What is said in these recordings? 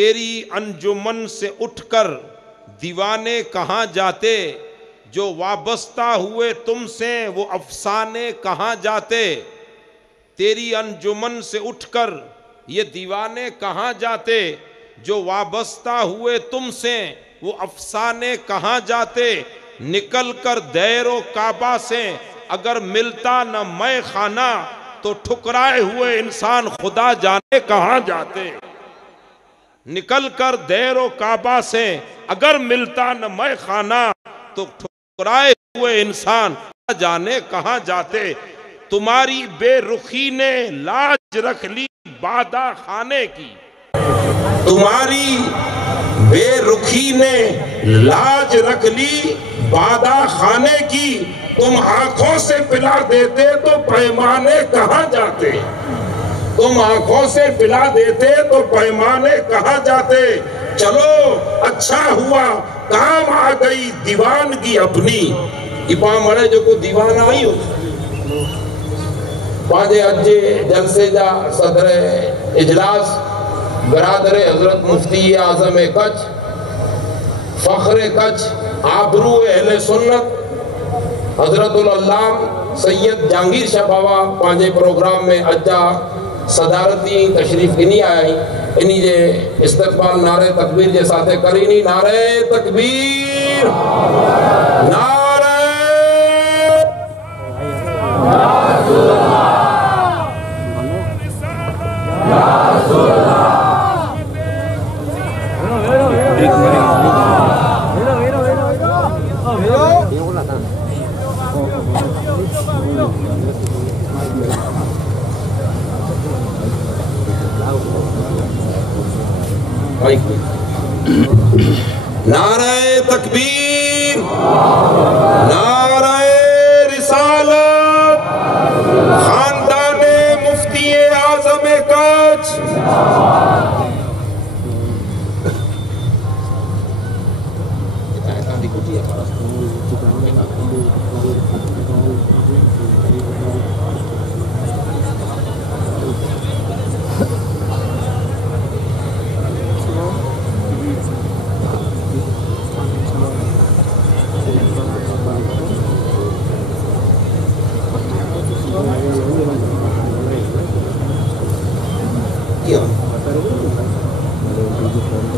تیری انجمن سے اٹھ کر دیوانے کہاں جاتے، جو وابستہ ہوئے تم سے وہ افسانے کہاں جاتے۔ تیری انجمن سے اٹھ کر یہ دیوانے کہاں جاتے، جو وابستہ ہوئے تم سے وہ افسانے کہاں جاتے۔ نکل کر دیر و کعبہ سے اگر ملتا نہ میں خانہ، تو ٹھکرائے ہوئے انسان خدا جانے کہاں جاتے۔ نکل کر دیر و کعبہ سے اگر ملتا نہ میں خانہ، تو ٹھکرائے ہوئے انسان خدا جانے کہاں جاتے۔ تمہاری بے رخی نے لاج رکھ لی بادہ خانے کی، تمہاری بے رخی نے لاج رکھ لی بادہ خانے کی۔ تم آنکھوں سے پلا دیتے تو پیمانے کہاں جاتے، تم آنکھوں سے پلا دیتے تو پیمانے کہاں جاتے۔ چلو اچھا ہوا کام آ گئی دیوانگی اپنی، امام مرے جو کو دیوان آئی ہو پانچے اجے جلسے جا صدر اجلاس برادر حضرت مفتی اعظم کچھ، فخر کچھ، آبرو اہل سنت حضرت العلام سید جہانگیر شاہ بابا پانچے پروگرام میں اجا صدارتی تشریف کنی آئی، انہی جے استقبال نعرہ تکبیر جے ساتھے کرینی۔ نعرہ تکبیر، نعرہ نعرہ تکبیر، نعرہ رسالت، خاندان مفتی اعظم کچھ۔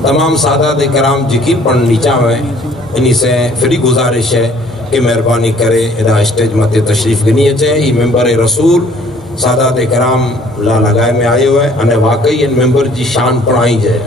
تمام سادات کرام جکی پڑھنی چاہویں، انہی سے فری گزارش ہے کہ مہربانی کرے ادا اسٹیج متے تشریف گنی اچھے۔ یہ ممبر رسول سادات کرام لا لگائے میں آئے ہوئے، انہیں واقعی ان ممبر جی شان پڑھائی جائے۔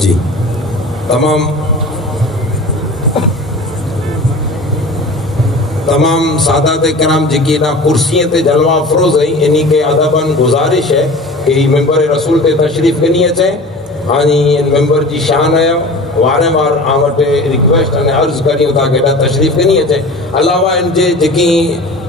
جی تمام سادات کرام جکی نا کرسیاں تے جلوہ افروز ہیں، انہی کے ادباً گزارش ہے کہ یہ ممبر رسول تے تشریف گنی اچھے۔ آنی ان ممبر جی شان ہے وارے وار آمٹے ریکویسٹ انہیں عرض کریوں تاکہ تشریف گنی اچھے۔ علاوہ ان جے جکی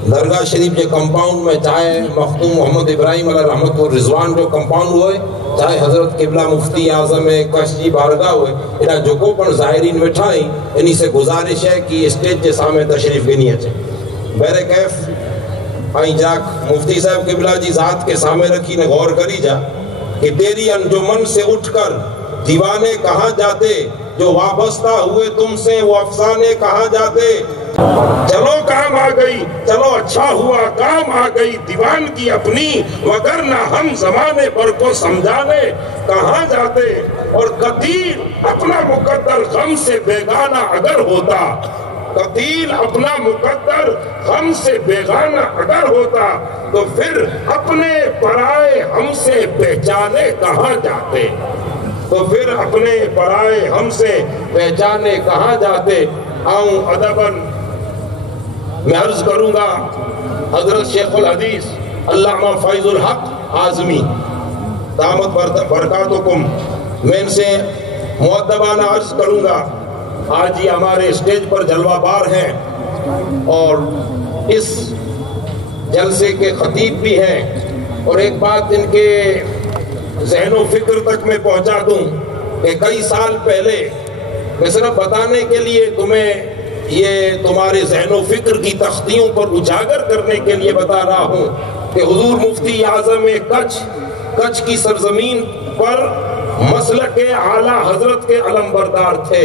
درگاہ شریف کے کمپاؤنڈ میں چاہے مختوم محمد ابراہیم علیہ رحمت و رضوان جو کمپاؤنڈ ہوئے، چاہے حضرت قبلہ مفتی اعظم کچھ جی بارگاہ ہوئے، انہا جکو پر ظاہرین بٹھائیں، انہی سے گزارش ہے کہ اسٹیج کے سامنے تشریف گنی اچھے۔ بہر کیف آئیں جاک مفتی صاحب قبلہ جی ذات کے سامنے رکھی نے غور کری جا کہ تیری انجمن سے اٹھ کر دیوانے کہاں جاتے، جو وابستہ ہوئے تم سے وہ افسانے کہاں جاتے۔ چلو کام آ گئی، چلو اچھا ہوا کام آ گئی دیوانگی اپنی، وگرنہ ہم زمانے پر کو سمجھانے کہاں جاتے۔ اور قتیل اپنا مقدر غم سے بیگانہ اگر ہوتا، قتیل اپنا مقدر غم سے بیگانہ اگر ہوتا، تو پھر اپنے پرائے ہم سے پہچانے کہاں جاتے، تو پھر اپنے پرائے ہم سے پہچانے کہاں جاتے. آؤں ادباً میں عرض کروں گا حضرت شیخ الحدیث علامہ فیض الحق اعظمی دامت برکاتکم، میں ان سے مؤدبانہ عرض کروں گا. آج یہ ہمارے اسٹیج پر جلوہ بار ہیں اور اس جلسے کے خطیب بھی ہیں، اور ایک بات ان کے ذہن و فکر تک میں پہنچا دوں کہ کئی سال پہلے میں صرف بتانے کے لیے تمہیں یہ تمہارے ذہن و فکر کی تختیوں پر اجاگر کرنے کے لیے بتا رہا ہوں کہ حضور مفتی اعظم کچھ کی سرزمین پر مسلک اعلیٰ حضرت کے علمبردار تھے.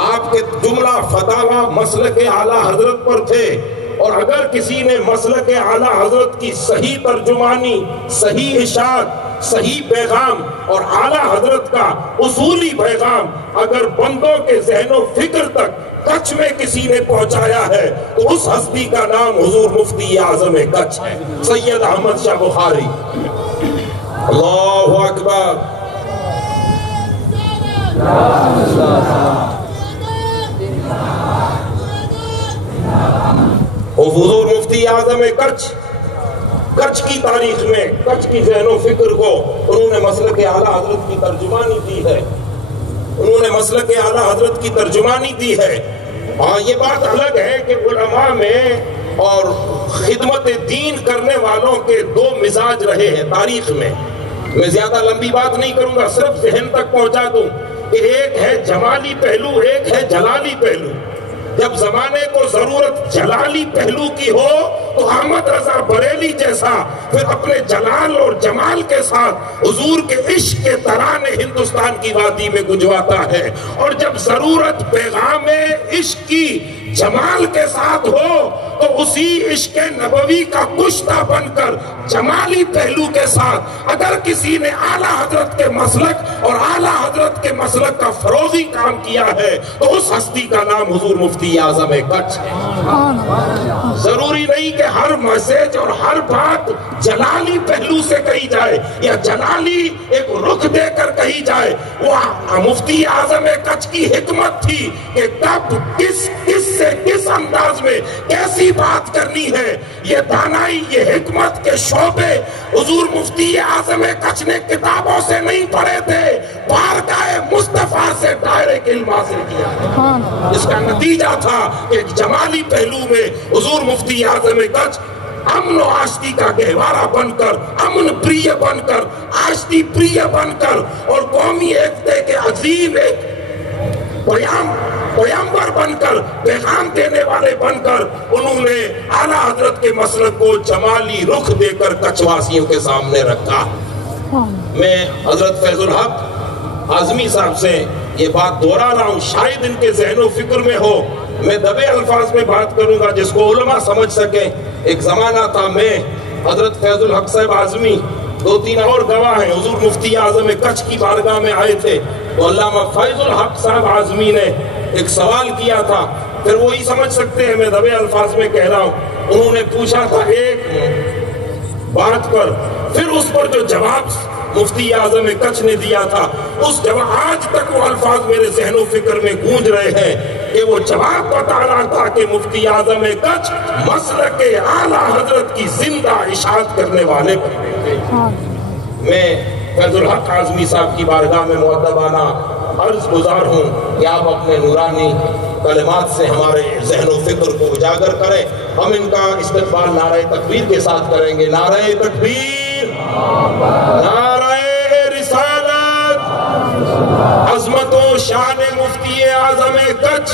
آپ کے جملہ فتاوی مسلک اعلیٰ حضرت پر تھے، اور اگر کسی نے مسلک اعلیٰ حضرت کی صحیح ترجمانی، صحیح اشاعت، صحیح پیغام اور اعلیٰ حضرت کا اصولی پیغام اگر بندوں کے ذہن و فکر تک کچھ میں کسی نے پہنچایا ہے تو اس ہستی کا نام حضور مفتی اعظم کچھ ہے، سید احمد شاہ بخاری. اللہ اکبر. حضور مفتی اعظم کچھ کی تاریخ میں کچھ کی ذہن و فکر کو انہوں نے مسلک اعلیٰ حضرت کی ترجمانی دی ہے. انہوں نے مسلک اعلیٰ حضرت کی ترجمانی دی ہے. ہاں یہ بات الگ ہے کہ علماء میں اور خدمت دین کرنے والوں کے دو مزاج رہے ہیں تاریخ میں. میں زیادہ لمبی بات نہیں کروں گا، صرف ذہن تک پہنچا دوں کہ ایک ہے جمالی پہلو، ایک ہے جلالی پہلو. جب زمانے کو ضرورت جلالی پہلو کی ہو تو احمد رضا بریلی جیسا پھر اپنے جلال اور جمال کے ساتھ حضور کے عشق کے ترانے ہندوستان کی وادی میں گونجواتا ہے، اور جب ضرورت پیغام عشق کی جمال کے ساتھ ہو تو اسی عشق نبوی کا کشتہ بن کر جمالی پہلو کے ساتھ اگر کسی نے اعلیٰ حضرت کے مسلک اور اعلیٰ حضرت کے مسلک کا فروغی کام کیا ہے تو اس ہستی کا نام حضور مفتی اعظم کچھ ہے. ضروری نہیں کہ ہر میسج اور ہر بات جلالی پہلو سے کہی جائے یا جلالی ایک رخ دے کر کہی جائے. وہ مفتی اعظم کچھ کی حکمت تھی کہ کب کس انداز میں کیسی بات کرنی ہے. یہ دانائی، یہ حکمت کے شعبے حضور مفتی اعظم کچھ نے کتابوں سے نہیں پڑھے تھے، بارگاہ مصطفیٰ سے ڈائریکٹ علم حاصل کیا. اس کا نتیجہ تھا کہ جمالی پہلو میں حضور مفتی اعظم کچھ امن و آشتی کا گہوارہ بن کر، امن پریہ بن کر، آشتی پریہ بن کر، اور قومی ایکتے کے عظیم ایک پیامبر بن کر، پیغام دینے والے بن کر انہوں نے اعلیٰ حضرت کے مسلک کو جمالی رخ دے کر کچھواسیوں کے سامنے رکھا. میں حضرت فیض الحق اعظمی صاحب سے یہ بات دوہرا رہا ہوں، شاید ان کے ذہن و فکر میں ہو. میں دبے الفاظ میں بات کروں گا جس کو علماء سمجھ سکیں. ایک زمانہ تھا میں حضرت فیض الحق صاحب اعظمی، دو تین اور گواہ ہیں، حضور مفتی اعظم کچھ کی بارگاہ میں آئے تھے تو علامہ فیض الحق صاحب اعظمی نے ایک سوال کیا تھا. پھر وہی سمجھ سکتے ہیں، میں دبے الفاظ میں کہہ رہا ہوں. انہوں نے پوچھا تھا ایک بات پر، پھر اس پر جو جواب مفتی اعظم کچھ نے دیا تھا اس جواب آج تک وہ الفاظ میرے ذہن و فکر میں گونج رہے ہیں کہ وہ جواب بتا رہا تھا کہ مفتی اعظم کچھ مسلک اعلیٰ حضرت کی زندہ اشاعت کرنے والے بنے تھے. میں فیض الحق اعظمی صاحب کی بارگاہ میں مؤدبانہ عرض گزار ہوں کہ آپ اپنے نورانی کلمات سے ہمارے ذہن و فکر کو اجاگر کریں. ہم ان کا استقبال نعرہ تکبیر کے ساتھ کریں گے. نعرہ تکبیر، نعرہ رسالت، عظمت و شان مفتی اعظم کچھ.